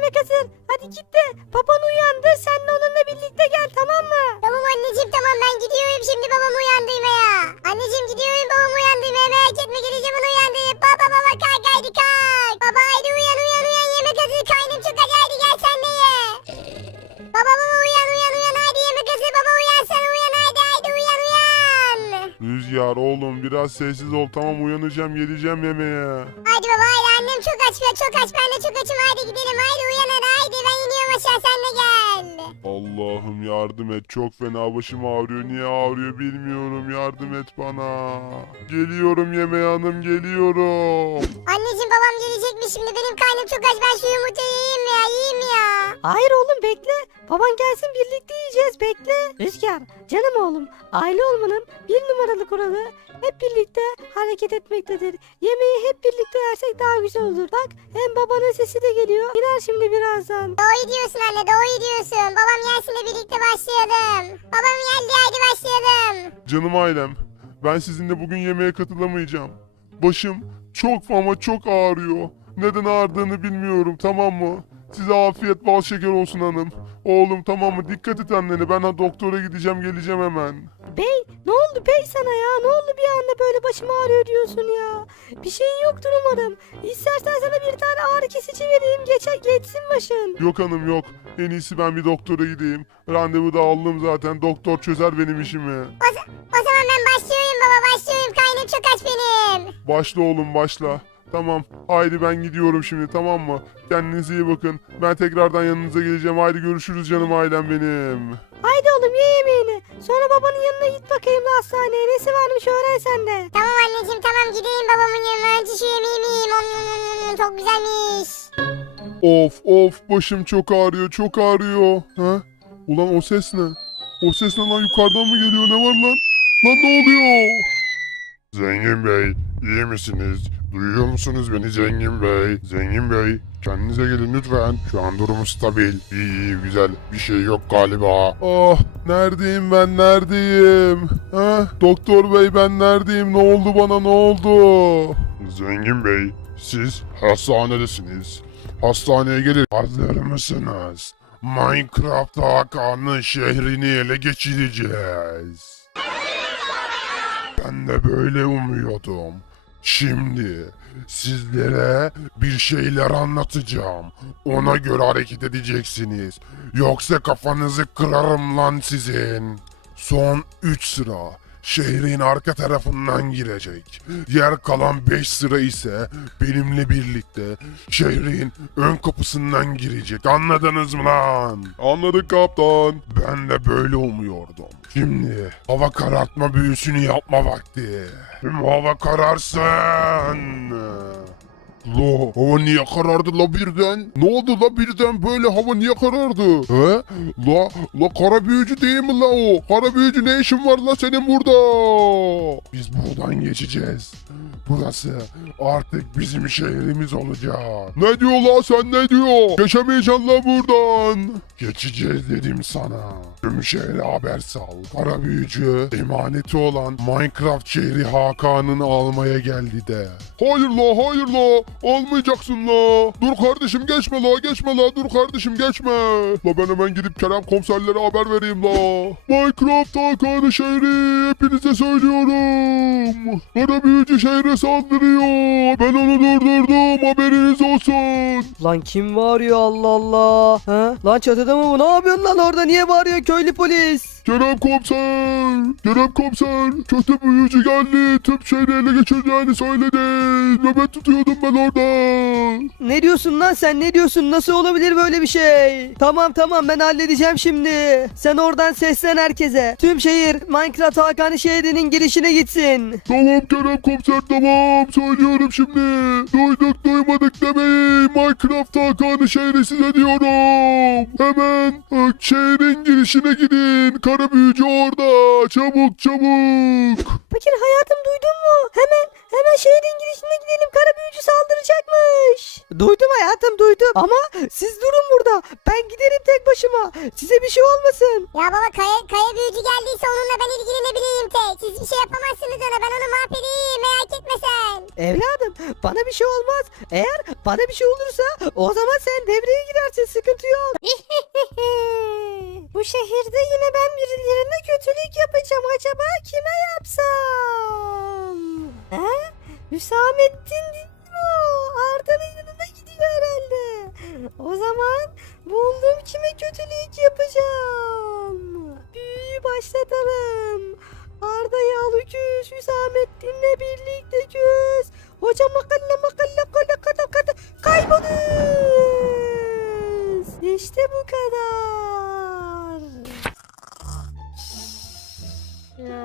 yemek hazır. Hadi git de baban uyandı. Senle onunla birlikte gel tamam mı? Tamam anneciğim tamam ben gidiyorum şimdi babamı uyandırmaya. Anneciğim gidiyorum babamı uyandırmaya merak etme geleceğim onu uyandırıp. Baba baba kalk haydi kalk. Baba haydi uyan uyan uyan yemek hazır karnım çok aç haydi gel sen de ye. Baba baba Rüzgar oğlum biraz sessiz ol tamam uyanacağım geleceğim yemeğe. Haydi baba haydi annem çok aç çok aç ben de çok açım haydi gidelim haydi uyan hadi haydi ben iniyorum aşağı sen de gel. Allah'ım yardım et çok fena başım ağrıyor niye ağrıyor bilmiyorum yardım et bana. Geliyorum yemeğe hanım geliyorum. Anneciğim babam gelecekmiş şimdi benim karnım çok aç ben şu yumurtayı yiyeyim ya yiyeyim ya. Hayır oğlum bekle. Baban gelsin birlikte yiyeceğiz bekle. Rüzgar canım oğlum aile olmanın bir numaralı kuralı hep birlikte hareket etmektedir. Yemeği hep birlikte yersek daha güzel olur. Bak hem babanın sesi de geliyor. İner şimdi birazdan. Doğru diyorsun anne doğru diyorsun. Babam gelsin de birlikte başlayalım. Babam geldi haydi başlayalım. Canım ailem ben sizinle bugün yemeğe katılamayacağım. Başım çok ama çok ağrıyor. Neden ağrıdığını bilmiyorum tamam mı? Size afiyet bal şeker olsun hanım. Oğlum tamam mı? Dikkat et annene. Ben ha doktora gideceğim geleceğim hemen. Bey ne oldu bey sana ya? Ne oldu bir anda böyle başım ağrıyor diyorsun ya? Bir şeyin yoktur umarım. İstersen sana bir tane ağrı kesici vereyim. Geçe, geçsin başın. Yok hanım yok. En iyisi ben bir doktora gideyim. Randevu da aldım zaten. Doktor çözer benim işimi. O, o zaman ben başlıyorum baba başlıyorum. Karnım çok aç benim. Başla oğlum başla. Tamam. Haydi ben gidiyorum şimdi tamam mı? Kendinize iyi bakın. Ben tekrardan yanınıza geleceğim. Haydi görüşürüz canım ailem benim. Haydi oğlum ye yemeğini. Sonra babanın yanına git bakayım da hastaneye. Nesi varmış öğren sen de. Tamam anneciğim tamam gideyim babamın yanına. Önce şu yemeğimi yiyeyim. Om, om, om, om, Çok güzelmiş. Of of başım çok ağrıyor çok ağrıyor. Ha? Ulan o ses ne? O ses ne lan yukarıdan mı geliyor ne var lan? Lan ne oluyor? Zengin Bey iyi misiniz? Duyuyor musunuz beni Zengin Bey? Zengin Bey kendinize gelin lütfen. Şu an durumu stabil. İyi iyi güzel bir şey yok galiba. Ah neredeyim ben neredeyim? Ha? Doktor Bey ben neredeyim ne oldu bana ne oldu? Zengin Bey siz hastanedesiniz. Hastaneye gelir. Hazır mısınız? Minecraft Hakan'ın şehrini ele geçireceğiz. Ben de böyle umuyordum. Şimdi sizlere bir şeyler anlatacağım. Ona göre hareket edeceksiniz. Yoksa kafanızı kırarım lan sizin. Son 3 sıra şehrin arka tarafından girecek. Yer kalan 5 sıra ise benimle birlikte şehrin ön kapısından girecek. Anladınız mı lan? Anladık kaptan. Ben de böyle umuyordum. Şimdi hava karartma büyüsünü yapma vakti. Tüm hava kararsın. La hava niye karardı la birden? Ne oldu la birden böyle hava niye karardı? He? La la kara büyücü değil mi la o? Kara büyücü ne işin var la senin burada? Biz buradan geçeceğiz. Burası artık bizim şehrimiz olacak. Ne diyor la sen ne diyor? Geçemeyeceksin la buradan. Geçeceğiz dedim sana. Tüm şehre haber sal. Kara büyücü emaneti olan Minecraft şehri Hakan'ın almaya geldi de. Hayır la hayır la almayacaksın la. Dur kardeşim geçme la geçme la dur kardeşim geçme. La ben hemen gidip Kerem komiserlere haber vereyim la. Minecraft Hakan'ı şehri hepinize söylüyorum. Kara büyücü şehre saldırıyor. Ben onu durdurdum haberiniz olsun. Lan kim bağırıyor Allah Allah? Ha? Lan çatıda mı bu? Ne yapıyorsun lan orada? Niye bağırıyor köylü polis? Kerem komiser! Kerem komiser! Kötü büyücü geldi. Tüm şehri ele geçireceğini söyledi. Nöbet tutuyordum ben orada. Ne diyorsun lan sen? Ne diyorsun? Nasıl olabilir böyle bir şey? Tamam tamam ben halledeceğim şimdi. Sen oradan seslen herkese. Tüm şehir Minecraft Hakan'ı şehrinin girişine gitsin. Tamam Kerem komiser tamam. Söylüyorum şimdi. Duyduk duymadık demeyin. Minecraft Hakan'ı şehri size diyorum. Hemen e, şehrin girişine gidin. Kara büyücü orada. Çabuk çabuk. Fakir hayatım duydun mu? Hemen hemen şehrin girişine gidelim. Kara büyücü saldıracakmış. Duydum hayatım duydum. Ama siz durun burada. Ben giderim tek başıma. Size bir şey olmasın. Ya baba kaya, kaya büyücü geldiyse onunla ben ilgilenebileyim tek. Siz bir şey yapamazsınız ona ben onu mahvedeyim merak etme sen. Evladım bana bir şey olmaz. Eğer bana bir şey olursa o zaman sen devreye girersin sıkıntı yok. Bu şehirde yine ben birilerine kötülük yapacağım. Acaba kime yapsam? He? Hüsamettin? Arda'nın yanına gidiyor herhalde. O zaman buldum kime kötülük yapacağım. Büyüyü başlatalım. Arda'yı al öküz, Hüsamettin'le birlikte küs. Hoca makalla makalla kolla kata kata kayboluz. İşte bu kadar.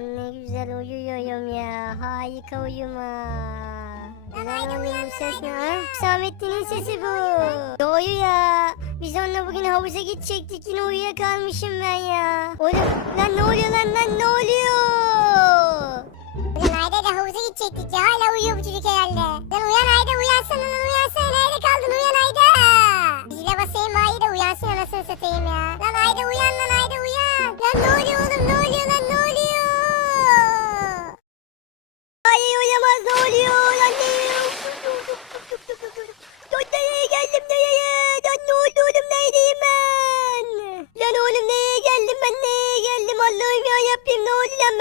Ne güzel uyuyorum ya. Harika uyuma. Uyan ses ne? Ha? Hüsamettin'in sesi bu. Doğru ya. Biz onunla bugün havuza gidecektik. Yine uyuyakalmışım ben ya. Oğlum lan ne oluyor lan lan ne oluyor? Ulan Ayda da havuza gidecektik ya. Hala uyuyor bu çocuk herhalde. Lan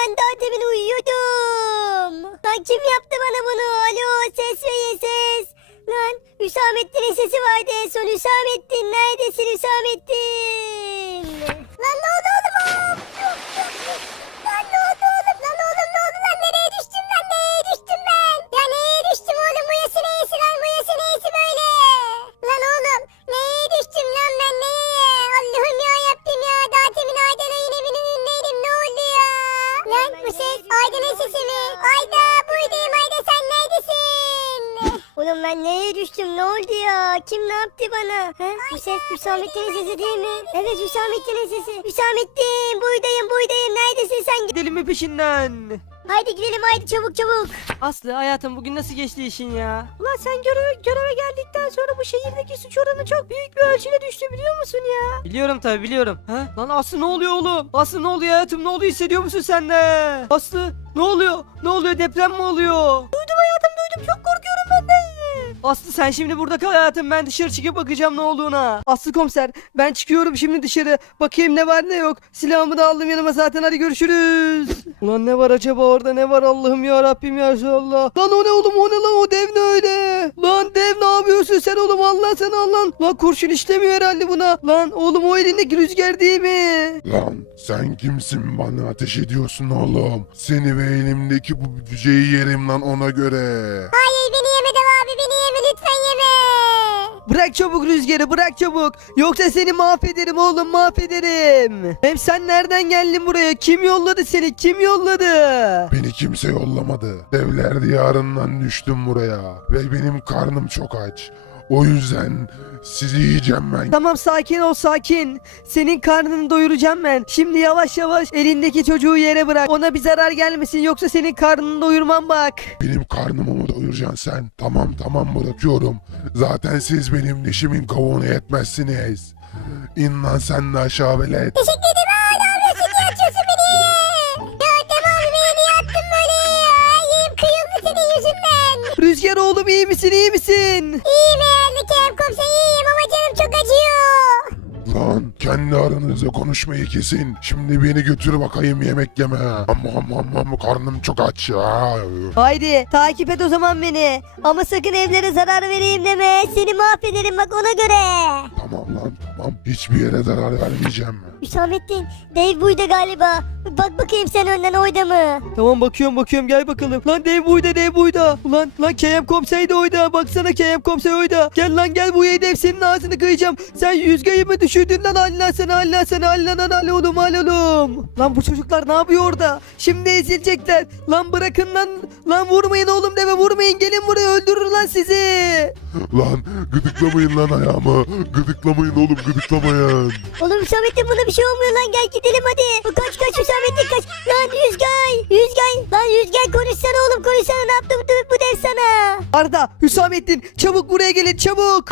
ben daha demin uyuyordum. Lan kim yaptı bana bunu? Alo ses verin ses. Lan Hüsamettin'in sesi vardı en son. Hüsamettin neredesin Hüsamettin? Ben neye düştüm? Ne oldu ya? Kim ne yaptı bana? He? Bu ses Hüsamettin'in sesi değil mi? Evet Hüsamettin'in sesi. Hüsamettin buydayım buydayım. Neredesin sen? Gidelim mi peşinden? Haydi gidelim haydi çabuk çabuk. Aslı hayatım bugün nasıl geçti işin ya? Ulan sen göreve, göreve geldikten sonra bu şehirdeki suç oranı çok büyük bir ölçüde düştü biliyor musun ya? Biliyorum tabi biliyorum. Ha? Lan Aslı ne oluyor oğlum? Aslı ne oluyor hayatım ne oluyor hissediyor musun sen de? Aslı ne oluyor? Ne oluyor deprem mi oluyor? Duydum Aslı sen şimdi burada kal hayatım ben dışarı çıkıp bakacağım ne olduğuna. Aslı komiser ben çıkıyorum şimdi dışarı. Bakayım ne var ne yok. Silahımı da aldım yanıma zaten hadi görüşürüz. Ulan ne var acaba orada ne var Allah'ım ya Rabbim ya Allah. Lan o ne oğlum o ne lan o dev ne öyle? Lan dev ne yapıyorsun sen oğlum Allah sen Allah. Lan kurşun işlemiyor herhalde buna. Lan oğlum o elindeki rüzgar değil mi? Lan sen kimsin bana ateş ediyorsun oğlum? Seni ve elimdeki bu cüceyi yerim lan ona göre. Hayır Bırak çabuk rüzgarı bırak çabuk. Yoksa seni mahvederim oğlum mahvederim. Hem sen nereden geldin buraya? Kim yolladı seni? Kim yolladı? Beni kimse yollamadı. Devler diyarından düştüm buraya. Ve benim karnım çok aç. O yüzden sizi yiyeceğim ben. Tamam sakin ol sakin. Senin karnını doyuracağım ben. Şimdi yavaş yavaş elindeki çocuğu yere bırak. Ona bir zarar gelmesin yoksa senin karnını doyurmam bak. Benim karnımı mı doyuracaksın sen? Tamam tamam bırakıyorum. Zaten siz benim dişimin kavuğuna yetmezsiniz. İn lan sen de aşağı velet. Teşekkür ederim iyi misin iyi misin? İyiyim herhalde Kerem komiser iyiyim ama canım çok acıyor. Lan kendi aranızda konuşmayı kesin. Şimdi beni götür bakayım yemek yeme. Amma amma amma karnım çok aç ya. Haydi takip et o zaman beni. Ama sakın evlere zarar vereyim deme. Seni mahvederim bak ona göre. Tamam lan tamam. Hiçbir yere zarar vermeyeceğim. Hüsamettin Dave buydu galiba. Bak bakayım sen önden oyda mı? Tamam bakıyorum bakıyorum gel bakalım. Lan dev buyda dev buyda. Ulan lan KM Komsey de oyda. Baksana KM Komsey oyda. Gel lan gel bu dev senin ağzını kıyacağım. Sen yüzgeyi mi düşürdün lan Allah sana Allah sana Allah lan al oğlum al oğlum. Lan bu çocuklar ne yapıyor orada? Şimdi ezilecekler. Lan bırakın lan. Lan vurmayın oğlum deve vurmayın. Gelin buraya öldürür lan sizi. Lan gıdıklamayın lan ayağımı. Gıdık Gıdıklamayın oğlum gıdıklamayın. Oğlum Hüsamettin buna bir şey olmuyor lan gel gidelim hadi. Kaç kaç Hüsamettin kaç. Lan Rüzgar. Rüzgar. Lan Rüzgar konuşsana oğlum konuşsana ne yaptı bu, bu dev sana. Arda, Hüsamettin çabuk buraya gelin çabuk.